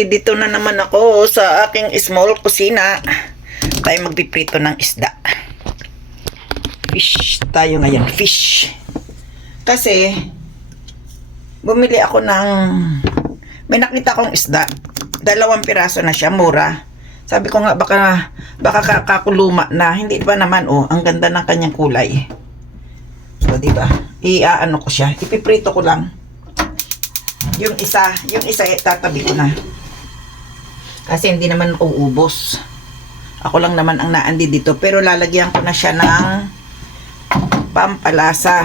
Dito na naman ako sa aking small kusina. Tayo magpiprito ng isda. Fish tayo ngayon, fish. Kasi bumili ako ng may nakita kong isda. 2 piraso na siya, mura. Sabi ko nga baka kakuluma na. Hindi pa naman, oh, ang ganda ng kanyang kulay. So, di ba? Iaano ko siya, ipiprito ko lang. Yung isa tatabi ko na. Kasi hindi naman uubos. Ako lang naman ang naandi dito. Pero lalagyan ko na siya ng pampalasa.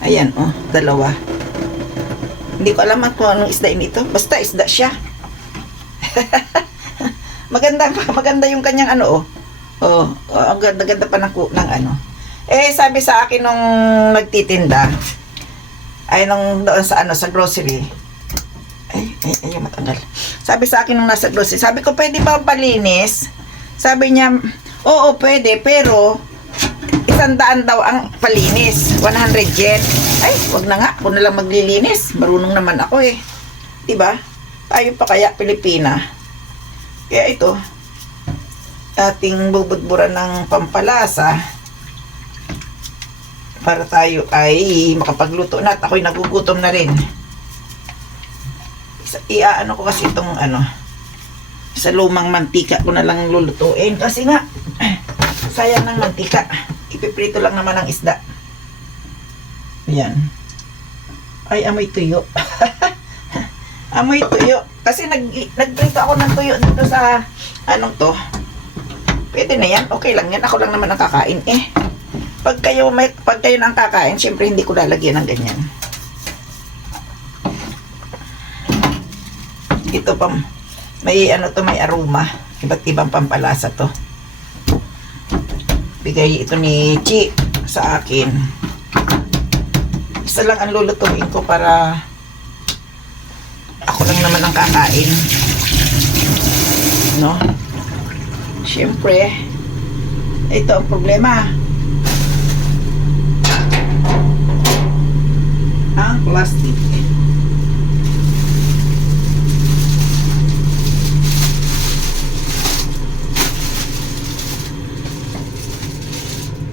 Ayan, oh, 2. Hindi ko alam kung anong isda ito. Basta isda siya. maganda yung kanyang ano, oh. Oh, ang ganda pa ng ano. Sabi sa akin nung nagtitinda, ay nung doon sa ano, sa grocery. Ay, matanggal. Sabi sa akin nung nasa grocery, sabi ko, pwede ba palinis? Sabi niya, oo, pwede, pero 100 daw ang palinis. 100 yen. Ay, wag na nga, ako na lang maglilinis. Marunong naman ako eh. Diba? Tayo pa kaya Pilipina. Kaya ito, ating bubudburan ng pampalasa para tayo ay makapagluto na at ako'y nagugutom na rin. Iaano ko kasi itong ano, sa lumang mantika ko na lang lulutuin kasi nga sayang ng mantika. Ipiprito lang naman ang isda. Ayan. Ay, amoy tuyo. Amoy tuyo. Kasi nagprito ako ng tuyo dito sa anong to. Pwede na yan. Okay lang yan. Ako lang naman ang kakain eh. Pag kayo nang kakain, syempre hindi ko lalagyan ng ganyan. Ito pa, may ano to, may aroma. Iba't ibang pampalasa to. Bigay ito ni Chi sa akin. Isa lang ang lulutuin ko para ako lang naman ang kakain. No? Syempre, ito ang problema. Ang plastic.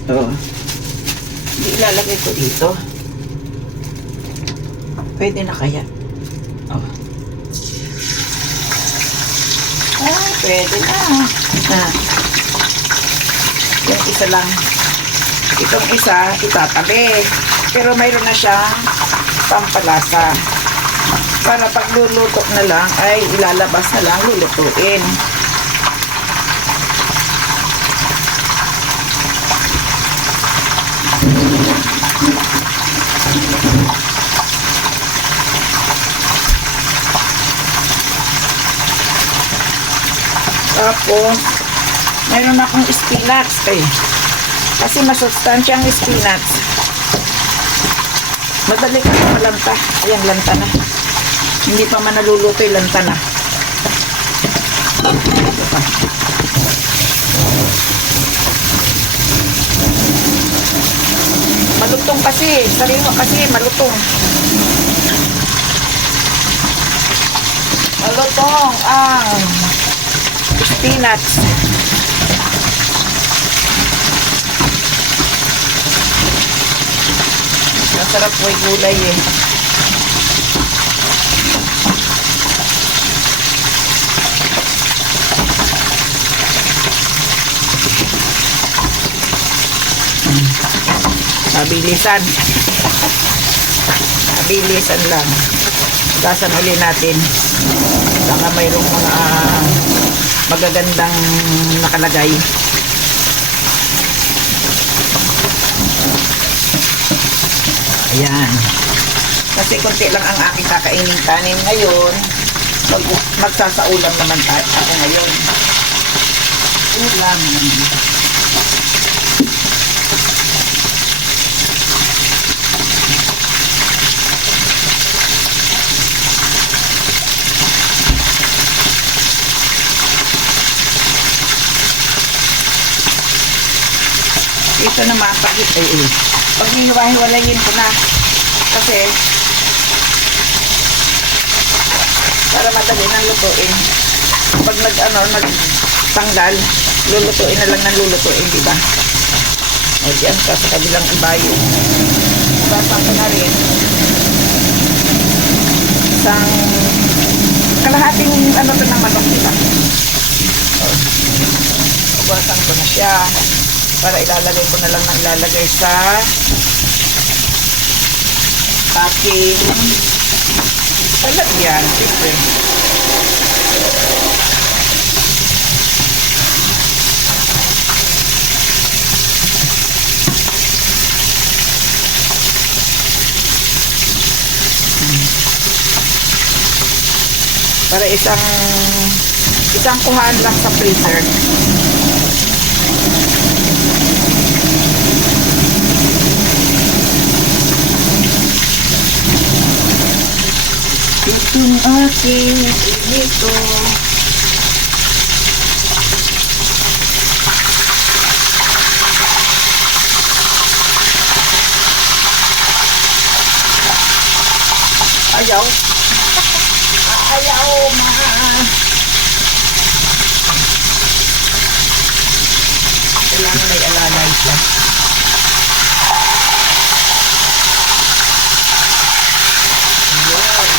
Hindi ilalagay ko dito. Pwede na kaya? Oh. Ay, pwede na. Yung isa lang. Itong isa, itatabi. Pero mayroon na siyang pampalasa. Para pag luluto na lang, ay ilalabas na lang, lulutuin. Tapos, mayroon akong spinach kasi masustansya ang spinach. Madali ka malanta. Ayan, lanta na. Hindi pa man naluluto, lanta na. Ito pa. Malutong kasi. Sariwa kasi, malutong. Malutong ang spinach. Masarap po yung gulay eh. Mabilisan. Mabilisan lang. Gasan uli natin. Baka mayroong mga magagandang nakalagay. Ayan. Kasi konti lang ang aking kakainin kanin ngayon. Magsasaulam naman ako ngayon. Ulam. Ito naman, pag hiwa-hiwalayin ko na. Kasi para madali nang lutuin. Pag nagtanggal, lulutuin na lang ng lulutuin, di ba? O diyan ka sa kabilang ibayo. Ugasan ko na rin isang kalahating to ng manok, di ba? Ugasan ko na siya para ilalagay ko na lang ng ilalagay sa aking lalagyan, siyempre. Para isang kuhaan lang sa freezer. Itong aking pinito. Ayaw. Ayaw, kailangan may alalay siya. Aroy.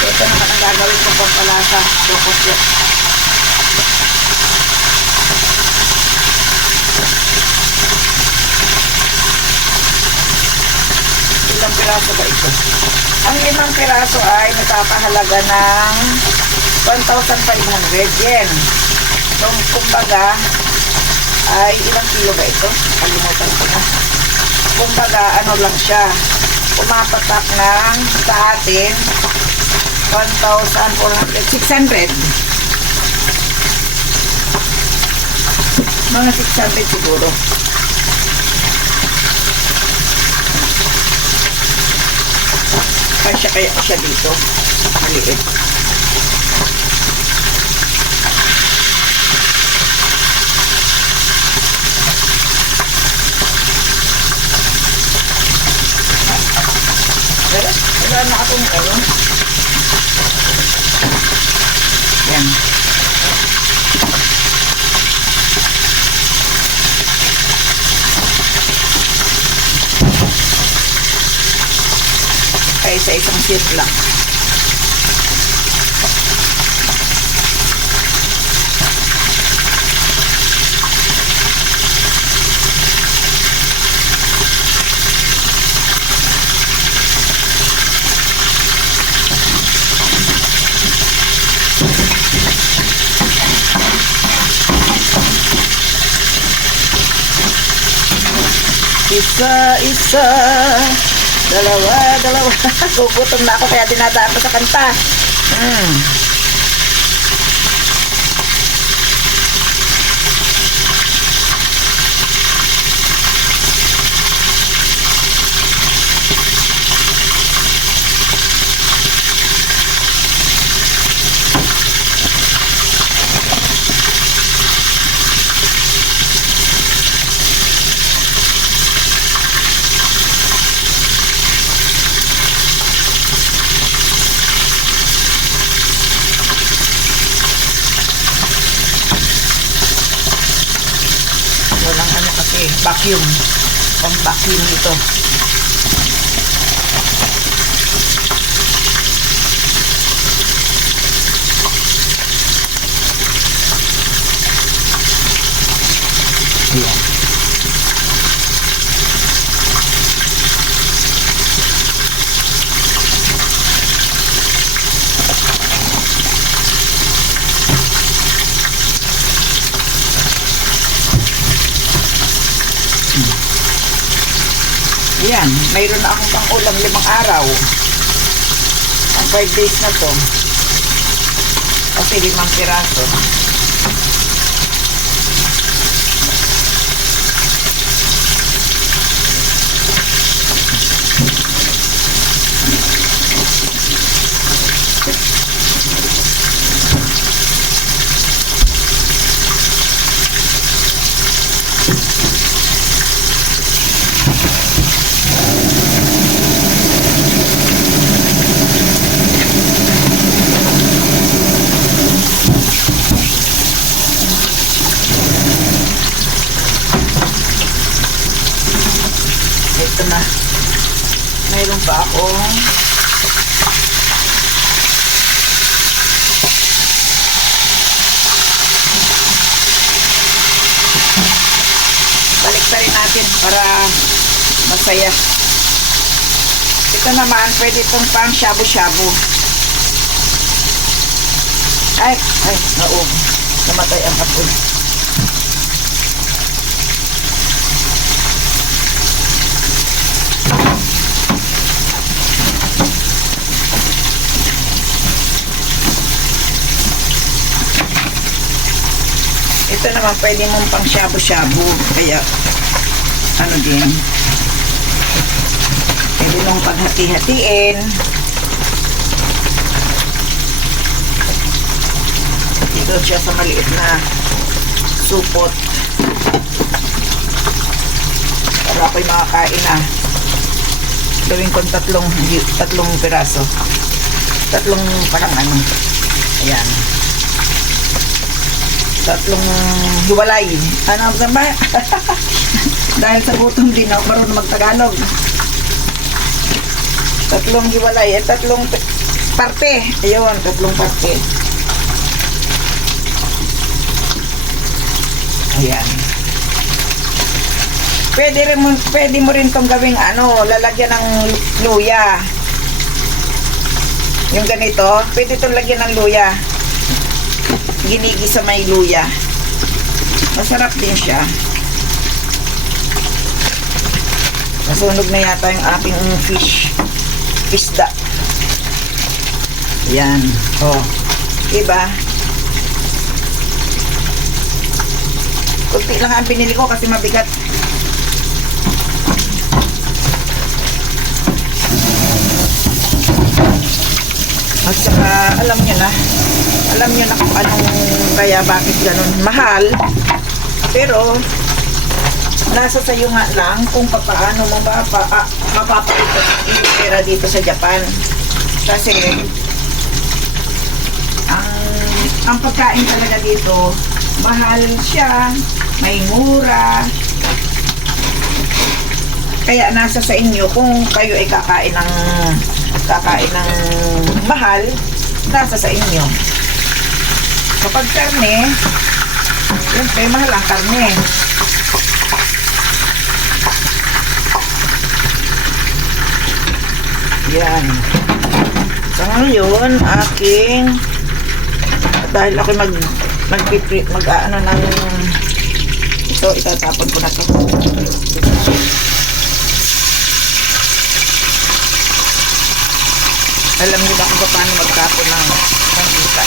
Ito naman ang gagawin ko pang palasa. Kokosyo. Ilang piraso ba ito? Ang 5 piraso ay nagpapahalaga ng 1,500 yen. So, kumbaga, ay ilang kilo ba ito? Kalimutan ko na. Kumbaga, lang siya. Pumapatak ng sa atin 1,400, 600. Mga 600 siguro. Kaya siya dito. Maliit. Wala na akong yan. Ay, sa isang seat lang. Isa, dalawa. Gugutom na ako kaya dinadaan ko sa kanta. Walang kasi vacuum. Pang vacuum ito. Ayan. Ayan, mayroon na akong pang-ulam 5 araw. Ang 5 days na to. Kasi 5 piraso. pa akong baliktarin natin para masaya. Ito naman, pwede itong pang shabu-shabu. Ay, naog. Namatay ang kapul. Ito naman, pwede mong pang shabu-shabu. Kaya, ano din, pwede mong paghati-hatiin. Dito siya sa maliit na supot. Para ako'y makakain na. Gawin kong tatlong piraso. Tatlong parang ano. Ayan. Tatlong hiwalay. Ano ba? Dahil sa gutom din ako marunong magtagalog. Tatlong hiwalay. Tatlong parte. Ayun, tatlong parte. Ayan. Pwede mo rin tong gawing ano, lalagyan ng luya. Yung ganito, pwede itong lagyan ng luya. Ginigisa may luya. Masarap din siya. Nasunog na yata yung aking isda. Ayan. Oh. Diba? Kunti lang ang binili ko kasi mabigat. At saka alam nyo na kung anong kaya bakit ganun mahal, pero nasa sayo nga lang kung paano mo mapapakita yung pera dito sa Japan. Kasi ang pagkain talaga dito mahal siya, may mura, kaya nasa sa inyo kung kayo ay kakain ng mahal, nasa sa inyo. Kapag karne, siyempre mahal ang karne. Yan. So ngayon, dahil ako mag-ano ng ito, itatapon ko na to. Alam niyo ba kung paano magtapon ng pangkita?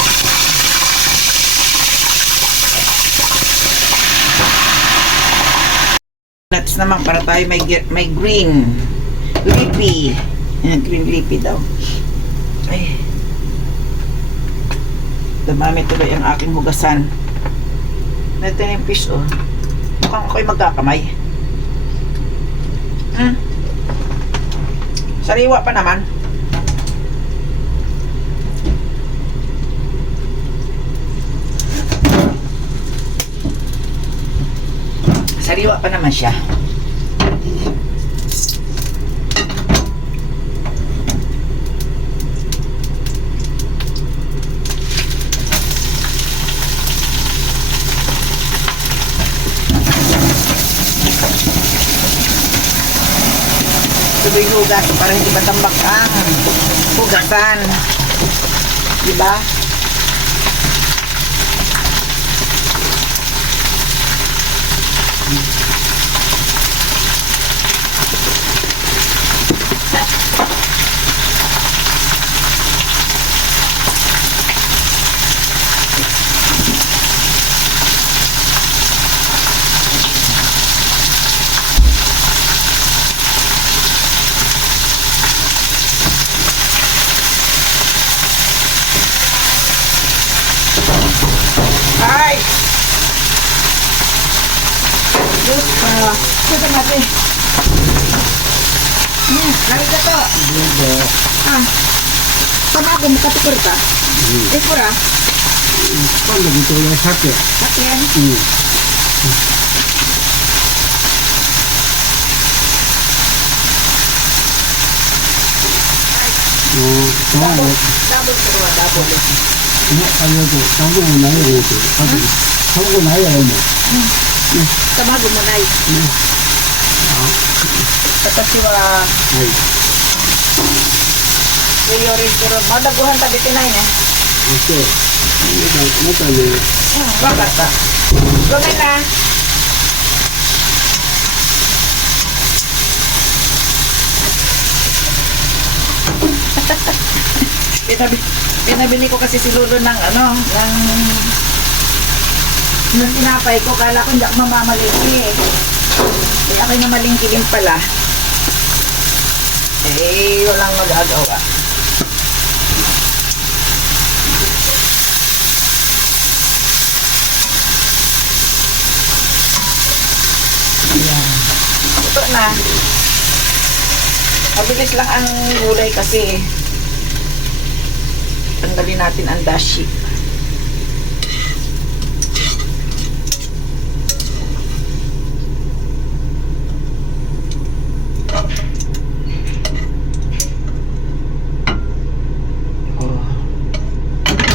Nuts naman para tayo may green leafy. Green leafy daw. Ay. Dumami tuloy ang aking hugasan. Ito na yung fish, oh. Mukhang ako'y magkakamay. Sariwa pa naman. Sariwa pa naman siya. Tuloy hugas para hindi matambak ang hugasan. Diba? Ay! Diyos pa. Kita natin. Lari ka to. Sama ako, makatukar ka. Ikura. Paano dito yung sate? Sate. Double. Double pero double. Tamago mo na yun. Kasi priority pero madaguhan tabi tinay na. Bakit ba? Gawin na. Pinabili ko kasi si Lolo ng ng tinapay ko. Kala ko hindi ako mamamaliki eh. Eh ako'y namalingki din pala. Eh walang magagawa. Ayan. Ito na. Mabilis lang ang gulay kasi. Tanggalin natin ang dashi.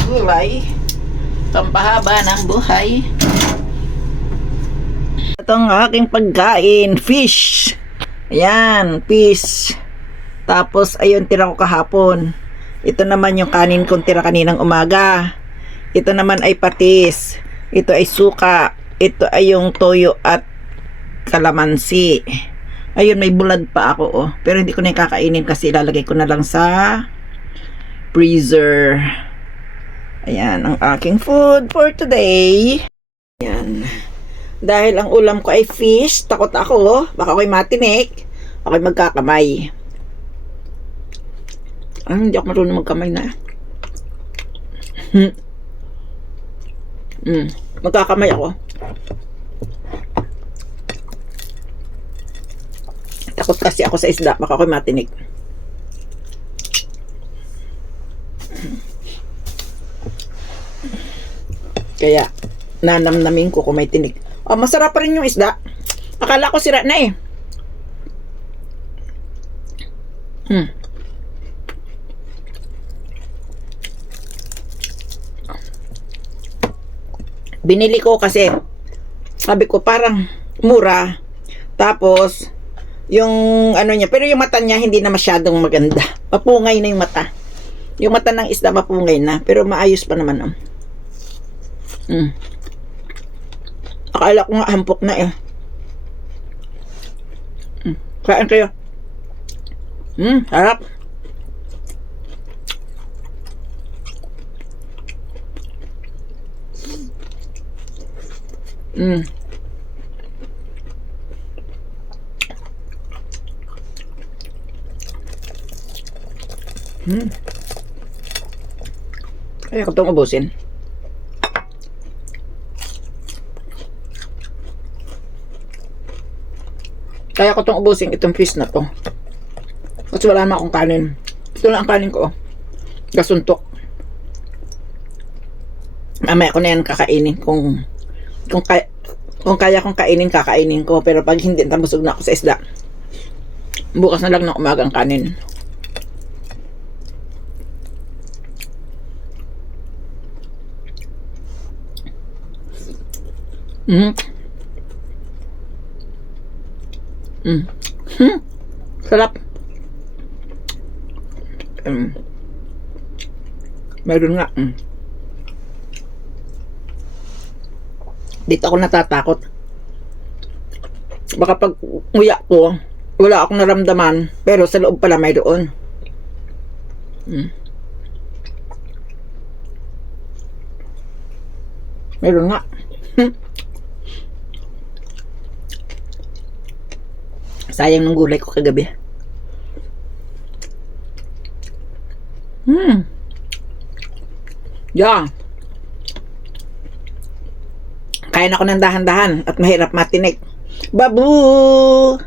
Gulay. Pampahaba ng buhay. Ito ang aking pagkain. Fish. Ayan, fish. Tapos, ayun, tira ko kahapon. Ito naman yung kanin kong tira kaninang umaga. Ito naman ay patis. Ito ay suka. Ito ay yung toyo at kalamansi. Ayun, may bulad pa ako, oh. Pero hindi ko na yung kakainin kasi ilalagay ko na lang sa freezer. Ayan, ang aking food for today. Ayan. Dahil ang ulam ko ay fish, takot ako. Baka ako'y matinik. Ako'y magkakamay. Hindi ako marunong magkamay na. Magkakamay ako. Takot kasi ako sa isda. Baka ako'y matinik. Kaya, nanamnamin ko kung may tinik. Oh, masarap pa rin yung isda. Akala ko sira na eh. Binili ko kasi sabi ko parang mura. Tapos yung ano niya, pero yung mata niya hindi na masyadong maganda. Mapungay na yung mata. Yung mata ng isda mapungay na, pero maayos pa naman. Akala ko nga hampok na eh. Kain kayo. Harap. Kaya ko itong ubusin. Kaya ko itong ubusin itong fish na to. Kasi wala naman akong kanin. Ito lang ang kanin ko. Gasuntok. Mamaya ko na yan kakainin. Kung kaya kong kainin, kakainin ko. Pero pag hindi, nabusog na ako sa isda. Bukas na lang ng umagang kanin. Sarap. Meron nga. Dito ako natatakot. Baka pag nguya ko, wala akong naramdaman, pero sa loob pala mayroon. Meron nga. Sayang ng gulay ko kagabi. Yeah. Kain ako ng dahan-dahan at mahirap matinik. Babu!